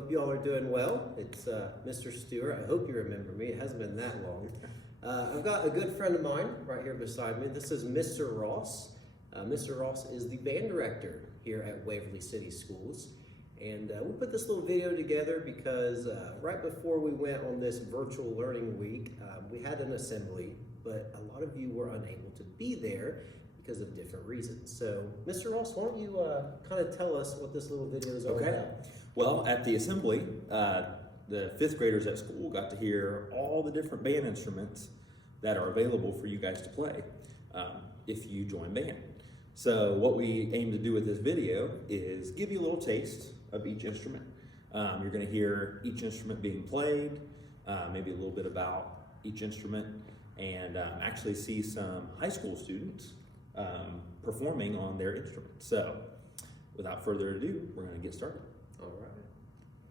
Hope you all are doing well. It's Mr. Stewart. I hope you remember me. It hasn't been that long. I've got a good friend of mine right here beside me. This is Mr. Ross. Mr. Ross is the band director here at Waverly City Schools. And we put this little video together because right before we went on this virtual learning week, we had an assembly, but a lot of you were unable to be there because of different reasons. So, Mr. Ross, why don't you kind of tell us what this little video is all about? Well, at the assembly, the fifth graders at school got to hear all the different band instruments that are available for you guys to play if you join band. So what we aim to do with this video is give you a little taste of each instrument. You're going to hear each instrument being played, maybe a little bit about each instrument, and actually see some high school students performing on their instruments. So without further ado, we're going to get started. All right.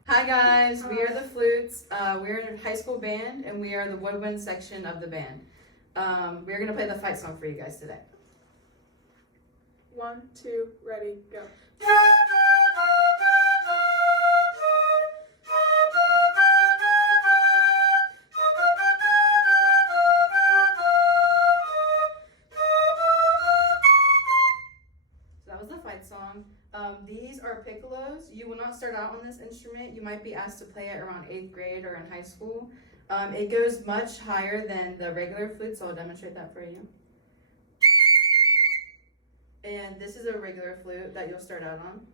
Hi guys, we are the Flutes. We're a high school band and we are the woodwind section of the band. We're going to play the fight song for you guys today. 1, 2, ready, go. So that was the fight song. These are piccolos. You will not start out on this instrument. You might be asked to play it around 8th grade or in high school. It goes much higher than the regular flute, so I'll demonstrate that for you. And this is a regular flute that you'll start out on.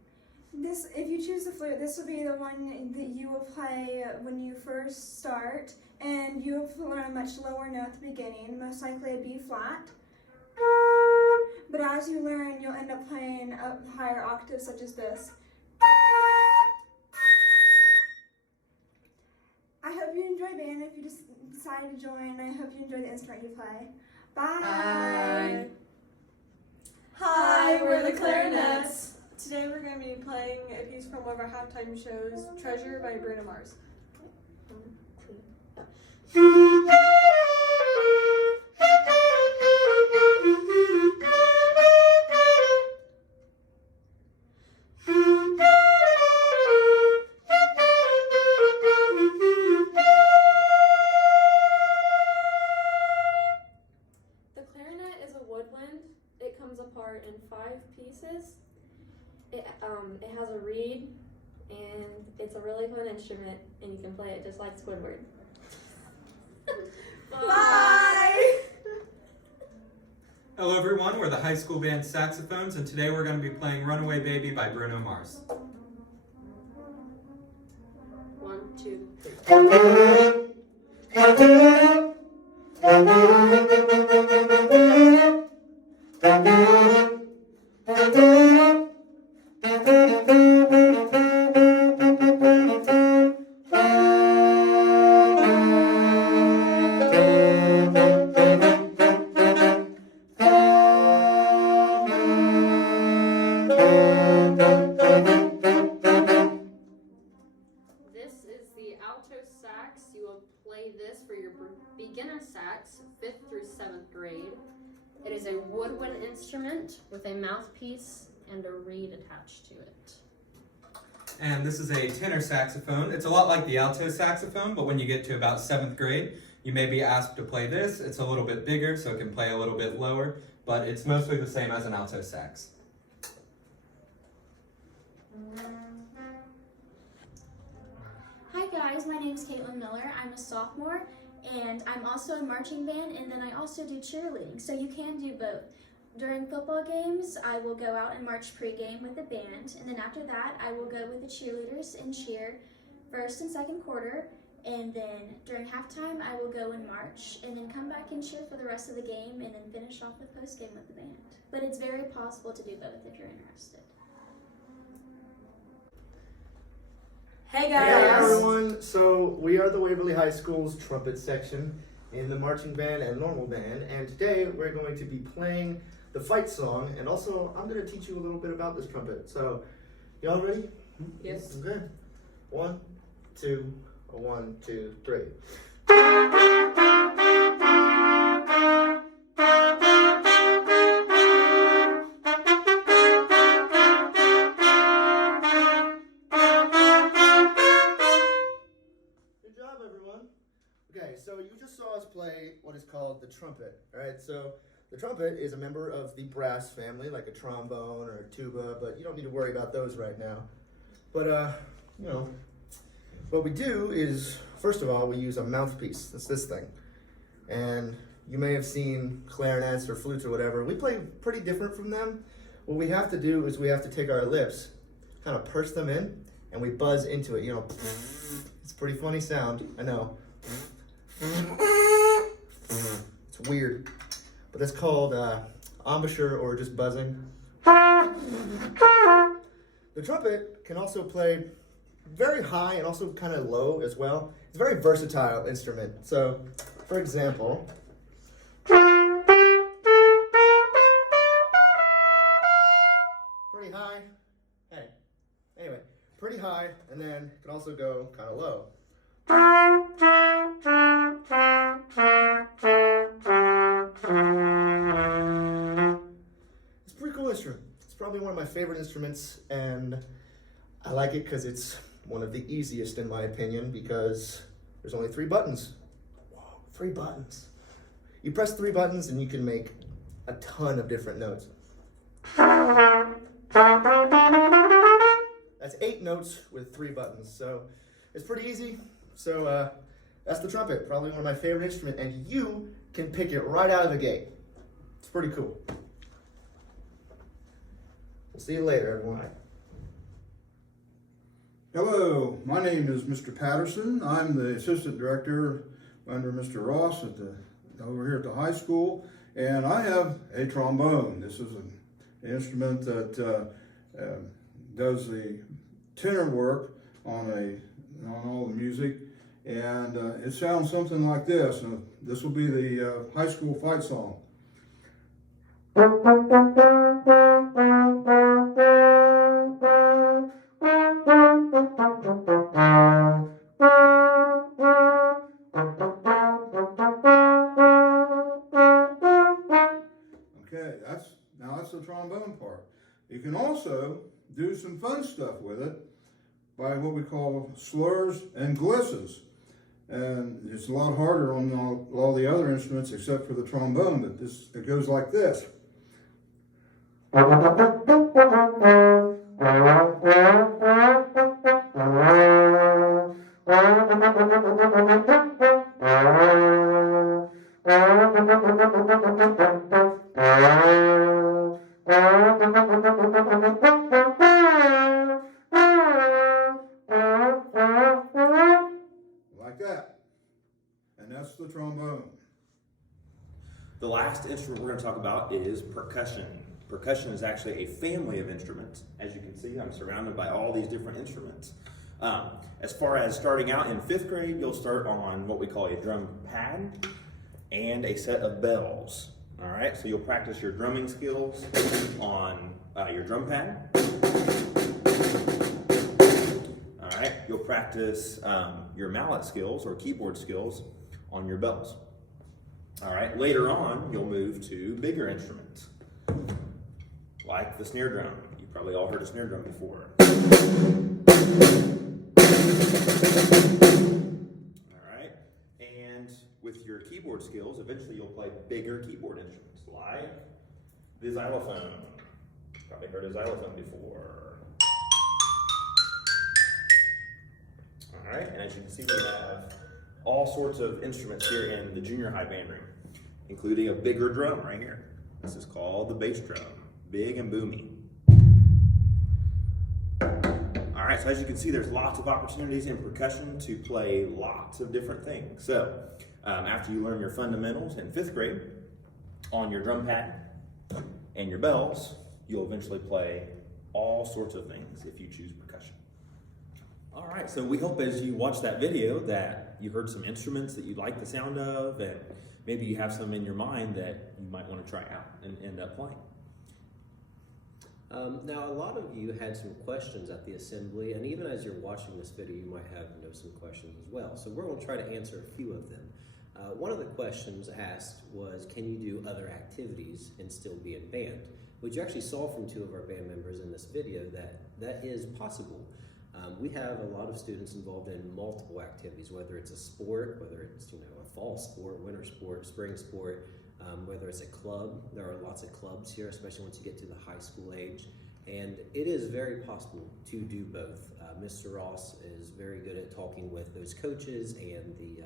This, if you choose the flute, this will be the one that you will play when you first start, and you will learn a much lower note at the beginning, most likely a B flat. But as you learn, you'll end up playing a higher octave, such as this. I hope you enjoy band. If you just decided to join, I hope you enjoy the instrument you play. Bye. Bye. Hi, we're the Clarinets. Today we're going to be playing a piece from one of our halftime shows, Treasure by Bruno Mars. The clarinet is a woodwind. It comes apart in 5 pieces. It has a reed, and it's a really fun instrument, and you can play it just like Squidward. Bye. Hello everyone, we're the high school band Saxophones, and today we're going to be playing Runaway Baby by Bruno Mars. 1, 2, 3. This is the alto sax. You will play this for your beginner sax, 5th through 7th grade. It is a woodwind instrument with a mouthpiece and a reed attached to it. And this is a tenor saxophone. It's a lot like the alto saxophone, but when you get to about 7th grade, you may be asked to play this. It's a little bit bigger, so it can play a little bit lower, but it's mostly the same as an alto sax. Hi guys, my name is Caitlin Miller. I'm a sophomore and I'm also in marching band, and then I also do cheerleading, so you can do both. During football games, I will go out and march pregame with the band, and then after that I will go with the cheerleaders and cheer first and second quarter, and then during halftime I will go and march and then come back and cheer for the rest of the game and then finish off the postgame with the band. But it's very possible to do both if you're interested. Hey Hey guys. everyone, so we are the Waverly High School's trumpet section in the marching band and normal band, and today we're going to be playing the fight song, and also I'm going to teach you a little bit about this trumpet. So, y'all ready? Yes. Okay. 1, 2, 1, 2, 3. Okay, so you just saw us play what is called the trumpet, alright? So the trumpet is a member of the brass family, like a trombone or a tuba, but you don't need to worry about those right now. But, you know, what we do is, first of all, we use a mouthpiece. That's this thing. And you may have seen clarinets or flutes or whatever. We play pretty different from them. What we have to do is we have to take our lips, kind of purse them in, and we buzz into it, you know. It's a pretty funny sound, I know. It's weird, but that's called embouchure or just buzzing. The trumpet can also play very high and also kind of low as well. It's a very versatile instrument. So, for example, pretty high. Hey, anyway, pretty high, and then it can also go kind of low. It's a pretty cool instrument. It's probably one of my favorite instruments, and I like it because it's one of the easiest in my opinion, because there's only 3 buttons. Whoa, 3 buttons. You press 3 buttons and you can make a ton of different notes. That's 8 notes with 3 buttons, so it's pretty easy. So that's the trumpet, probably one of my favorite instruments, and you can pick it right out of the gate. It's pretty cool. We'll see you later, everyone. Hello, my name is Mr. Patterson. I'm the assistant director under Mr. Ross over here at the high school, and I have a trombone. This is an instrument that does the tenor work on all the music, and it sounds something like this. This will be the high school fight song. Okay, that's the trombone part. You can also do some fun stuff with it by what we call slurs and glisses. And it's a lot harder on all the other instruments except for the trombone, but it goes like this. Like that. And that's the trombone. The last instrument we're going to talk about is percussion. Percussion is actually a family of instruments. As you can see, I'm surrounded by all these different instruments. As far as starting out in 5th grade, you'll start on what we call a drum pad and a set of bells. All right, so you'll practice your drumming skills on your drum pad. All right, you'll practice your mallet skills or keyboard skills on your bells. All right, later on, you'll move to bigger instruments, like the snare drum. You've probably all heard a snare drum before. All right, and with your keyboard skills, eventually you'll play bigger keyboard instruments, like the xylophone. Probably heard a xylophone before. All right, and as you can see, we have all sorts of instruments here in the junior high band room, including a bigger drum right here. This is called the bass drum, big and boomy. All right, so as you can see, there's lots of opportunities in percussion to play lots of different things. So after you learn your fundamentals in 5th grade on your drum pad and your bells, you'll eventually play all sorts of things if you choose percussion. All right, so we hope as you watch that video that you heard some instruments that you like the sound of, and maybe you have some in your mind that you might want to try out and end up playing. Now, a lot of you had some questions at the assembly, and even as you're watching this video, you might have some questions as well. So we're going to try to answer a few of them. One of the questions asked was, can you do other activities and still be in band? Which you actually saw from 2 of our band members in this video that is possible. We have a lot of students involved in multiple activities, whether it's a sport, whether it's a fall sport, winter sport, spring sport, whether it's a club. There are lots of clubs here, especially once you get to the high school age. And it is very possible to do both. Mr. Ross is very good at talking with those coaches and the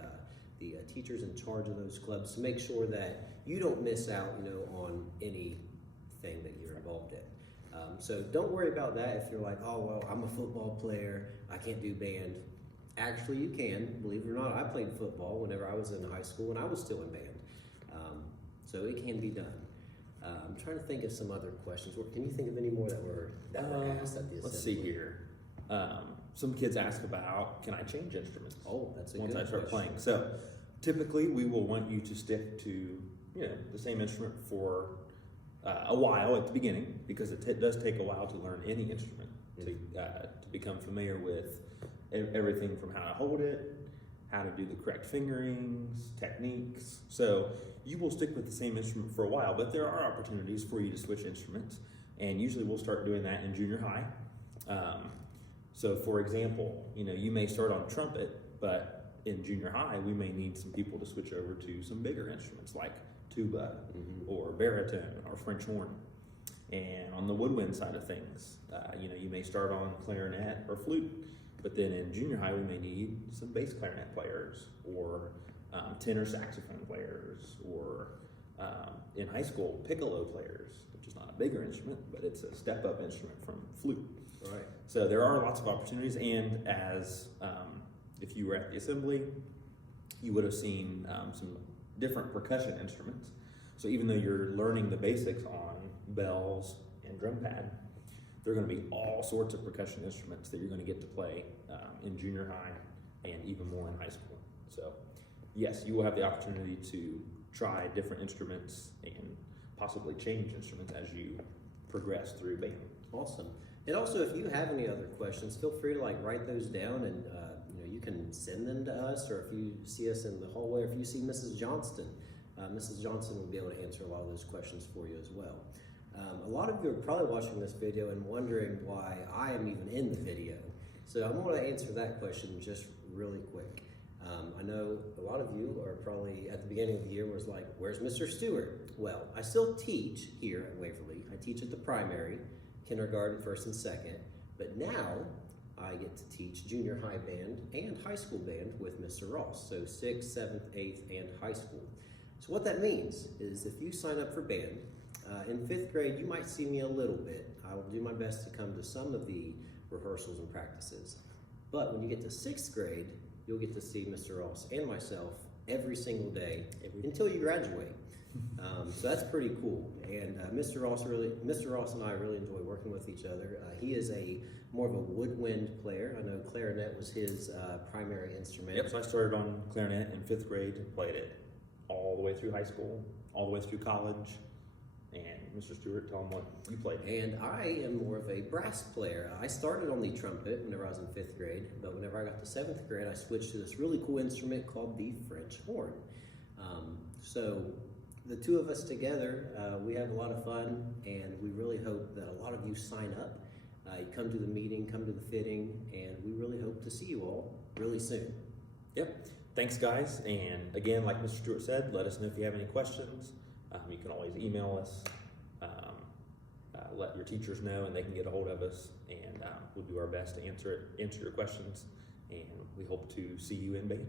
teachers in charge of those clubs to make sure that you don't miss out, on anything that you're involved in. So don't worry about that if you're like, oh, well, I'm a football player, I can't do band. Actually, you can, believe it or not. I played football whenever I was in high school and I was still in band. So it can be done. I'm trying to think of some other questions. Can you think of any more that were asked at the assembly? Let's see here. Some kids ask about, can I change instruments? Oh, that's a once good I start question. playing. So typically we will want you to stick to the same instrument for a while at the beginning, because it does take a while to learn any instrument, to become familiar with everything from how to hold it, how to do the correct fingerings, techniques. So you will stick with the same instrument for a while, but there are opportunities for you to switch instruments, and usually we'll start doing that in junior high. So for example, you may start on trumpet, but in junior high we may need some people to switch over to some bigger instruments like tuba or baritone or French horn. And on the woodwind side of things, you may start on clarinet or flute, but then in junior high we may need some bass clarinet players or tenor saxophone players, or in high school piccolo players, which is not a bigger instrument, but it's a step-up instrument from flute. Right. So there are lots of opportunities, and as if you were at the assembly, you would have seen some different percussion instruments. So even though you're learning the basics on bells and drum pad, there are going to be all sorts of percussion instruments that you're going to get to play in junior high and even more in high school. So yes, you will have the opportunity to try different instruments and possibly change instruments as you progress through band. Awesome. And also, if you have any other questions, feel free to write those down, and you can send them to us, or if you see us in the hallway, or if you see Mrs. Johnston, Mrs. Johnson will be able to answer a lot of those questions for you as well. A lot of you are probably watching this video and wondering why I am even in the video. So I'm going to answer that question just really quick. I know a lot of you are probably at the beginning of the year was like, where's Mr. Stewart? Well, I still teach here at Waverly. I teach at the primary, kindergarten, first and second, but now I get to teach junior high band and high school band with Mr. Ross, so 6th, 7th, 8th, and high school. So what that means is if you sign up for band, in 5th grade, you might see me a little bit. I will do my best to come to some of the rehearsals and practices. But when you get to 6th grade, you'll get to see Mr. Ross and myself every single day until you graduate. So that's pretty cool. And Mr. Ross and I really enjoy working with each other. He is more of a woodwind player. I know clarinet was his primary instrument. Yep, so I started on clarinet in 5th grade and played it all the way through high school, all the way through college. And Mr. Stewart, tell him what you played. And I am more of a brass player. I started on the trumpet whenever I was in 5th grade, but whenever I got to 7th grade, I switched to this really cool instrument called the French horn. So the two of us together, we have a lot of fun, and we really hope that a lot of you sign up. You come to the meeting, come to the fitting, and we really hope to see you all really soon. Yep. Thanks, guys. And again, like Mr. Stewart said, let us know if you have any questions. You can always email us, let your teachers know, and they can get a hold of us, and we'll do our best to answer your questions, and we hope to see you in band.